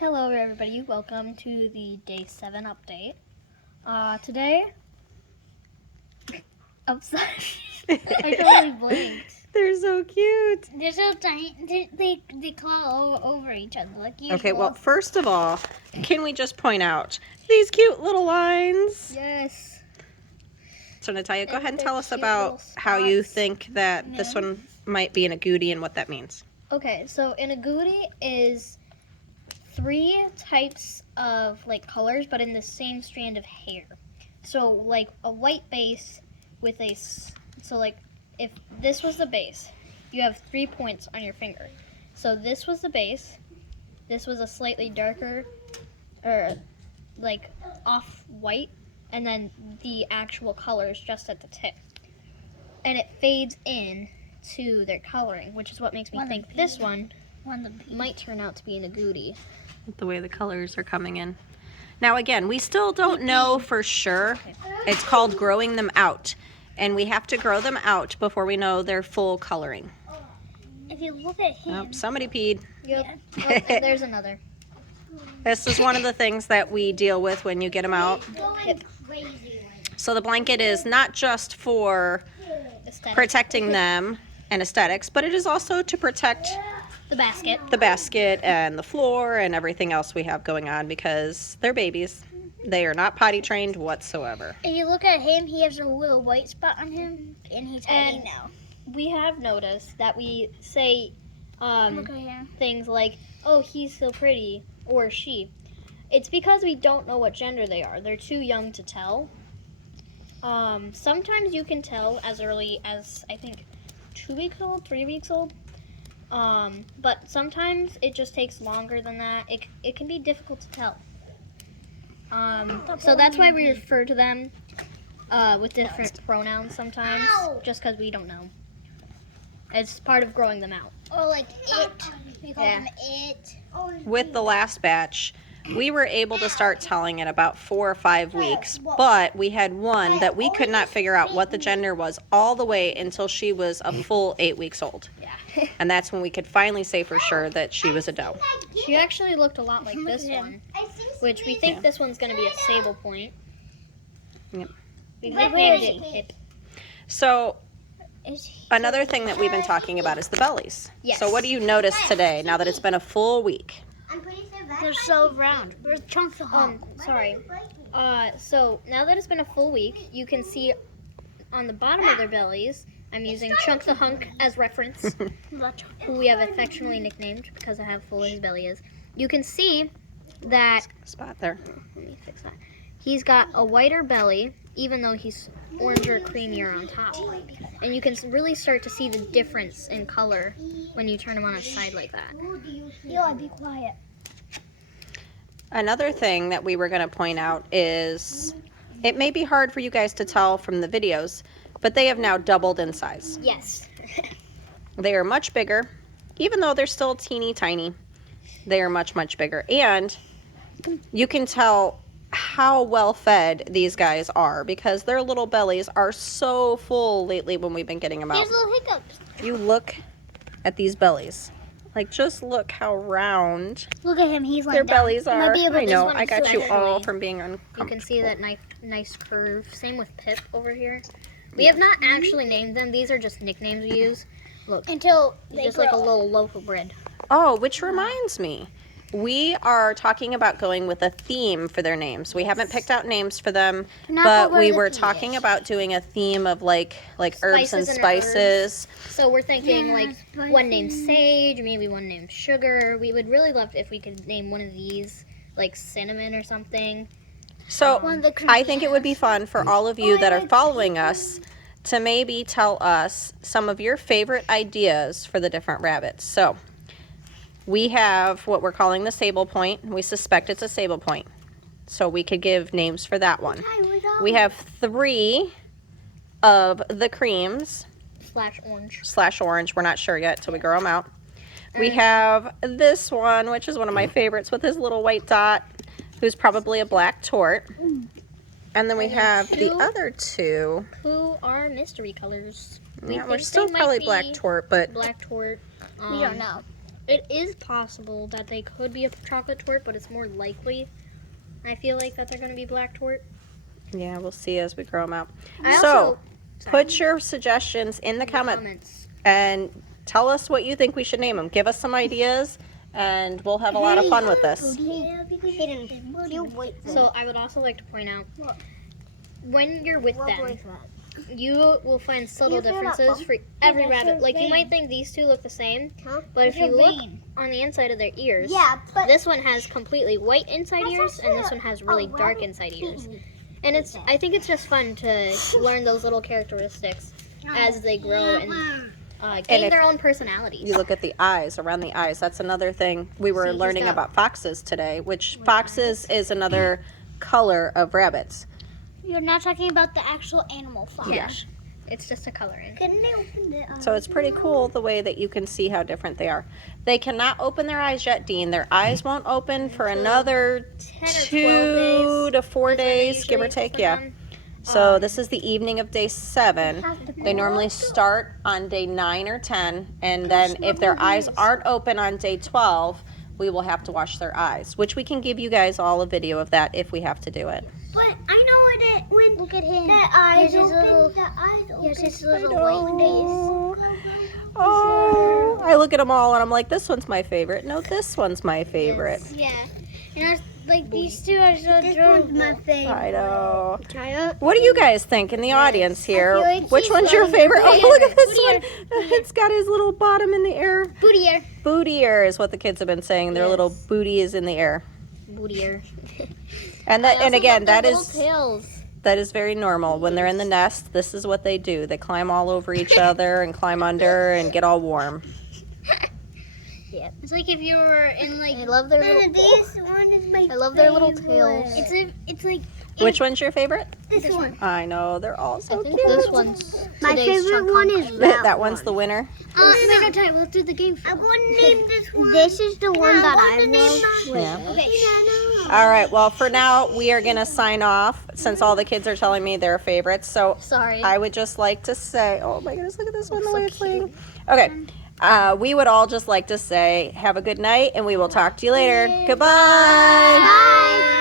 Hello everybody, welcome to the Day 7 update. Today, I'm sorry, I totally blinked. They're so cute. They're so tiny. They claw over each other like you. Okay, well, first of all, can we just point out these cute little lines? Yes. So Natalia, go ahead and They're us cute about little how you spots. think that this one might be an agouti and what that means. Okay, so an agouti is 3 types of colors, but in the same strand of hair. So like a white base with if this was the base, you have 3 points on your finger. So this was the base, this was a slightly darker or off white, and then the actual color is just at the tip. And it fades in to their coloring, which is what makes me think this one might turn out to be an agouti. The way the colors are coming in. Now again, we still don't know for sure. It's called growing them out. And we have to grow them out before we know their full coloring. If you look at him, Oh, somebody peed. Yep. Oh, and there's another. This is one of the things that we deal with when you get them out. going crazy. So the blanket is not just for Aesthetic. protecting them and aesthetics, but it is also to protect The basket. the basket and the floor and everything else we have going on because they're babies. They are not potty trained whatsoever. If you look at him, he has a little white spot on him, and he's hiding And now. we have noticed that we say Look at him. things like, oh, he's so pretty, or she. It's because we don't know what gender they are. They're too young to tell. Sometimes you can tell as early as, I think, 2 weeks old, 3 weeks old. But sometimes it just takes longer than that. It can be difficult to tell. So that's why we refer to them with different pronouns sometimes, just because we don't know. It's part of growing them out. Or like it. We call Yeah. him it. With the last batch, we were able to start telling in about 4 or 5 weeks, but we had one that we could not figure out what the gender was all the way until she was a full 8 weeks old. Yeah. And that's when we could finally say for sure that she was a doe. She actually looked a lot like this one, which we think this one's going to be a sable point. Yep. We've named it Hip. So Is he? another thing that we've been talking about is the bellies. Yes. So what do you notice today now that it's been a full week? They're so round. There's chunks of Sorry. So now that it's been a full week, you can see on the bottom of their bellies, I'm using Chunk the Hunk as reference, who we have affectionately nicknamed because of how full his belly is. You can see that, Spot there. let me fix that. He's got a whiter belly, even though he's orange or creamier on top. And you can really start to see the difference in color when you turn him on its side like that. Eli, be quiet. Another thing that we were going to point out is it may be hard for you guys to tell from the videos, but they have now doubled in size. Yes. They are much bigger, even though they're still teeny tiny. They are much, much bigger. And you can tell how well fed these guys are because their little bellies are so full lately when we've been getting them out. There's little hiccups. If you look at these bellies, like just look how round Look at him. He's like their bellies You are. might be able I to- know, one I is got you so all actually- from being You uncomfortable. can see that nice curve. Same with Pip over here. We have not actually named them. These are just nicknames we use. Look, until it's they just grow. like a little loaf of bread. Oh, which reminds me, we are talking about going with a theme for their names. We haven't picked out names for them, Not but what we the were theme talking is. about doing a theme of like herbs and Spices and spices. So we're thinking like spicy. one named Sage, maybe one named Sugar. We would really love if we could name one of these like Cinnamon or something. So One of the I think it would be fun for all of you that are following us to maybe tell us some of your favorite ideas for the different rabbits. So we have what we're calling the sable point. We suspect it's a sable point. So we could give names for that one. We have 3 of the creams /orange. /orange. We're not sure yet till we grow them out. We have this one, which is one of my favorites with his little white dot, who's probably a black tort. And then we have the other 2. Who are mystery colors? Yeah, we're think still they might probably be black tort, but Black tort. We don't know. It is possible that they could be a chocolate tort, but it's more likely, I feel like, that they're going to be black tort. Yeah, we'll see as we grow them out. I So, also, put your suggestions in the comments and tell us what you think we should name them. Give us some ideas, and we'll have a lot of fun with this. So I would also like to point out, when you're with them, you will find subtle differences for every rabbit. Like, you might think these two look the same, but if you look on the inside of their ears, this one has completely white inside ears, and this one has really dark inside ears. And I think it's just fun to learn those little characteristics as they grow and gain if their own personalities. You look at the eyes, around the eyes. That's another thing. We were See, learning he's got- about foxes today, which foxes is another color of rabbits. You're not talking about the actual animal fox. Yeah. It's just a coloring. Can they open it? So it's pretty cool the way that you can see how different they are. They cannot open their eyes yet, Dean. Their eyes won't open for another 10 or 12 2 to 4 days, give or usually take. open Yeah. them. So this is the evening of day 7. They normally start on day 9 or 10, and then if their eyes aren't open on day 12, we will have to wash their eyes, which we can give you guys all a video of that if we have to do it. But I know it when Look at him. the eyes Here's his open. little- The eyes open. here's his little Oh, oh, I look at them all and I'm like, this one's my favorite. No, this one's my favorite. Yeah. And I was like, these two are so This one's my favorite. I know. Kaya. What do you guys think in the audience here? feel like Which he's one's your like favorite? Oh, look at this Booty one. It's got his little bottom in the air. Booty ear. Booty ear is what the kids have been saying. Their little Yes. booty is in the air. Bootier. And that, and again, that is tails. that is very normal. When they're in the nest, this is what they do. They climb all over each other and climb under and get all warm. It's like if you were in like. I love their little. This one is my I love their little favorite. tails. It's like Which one's your favorite? this one. I know, they're all so I think cute. this one's My today's favorite chunk one hump. is That one's the winner. no time. Let's do the game. I want to name this one. This is the one that I love. Yeah. Okay. All right, well, for now, we are going to sign off since all the kids are telling me their favorites. So Sorry. I would just like to say, oh my goodness, look at this one, the way it's laying. Okay, we would all just like to say, have a good night, and we will talk to you later. Goodbye. Bye.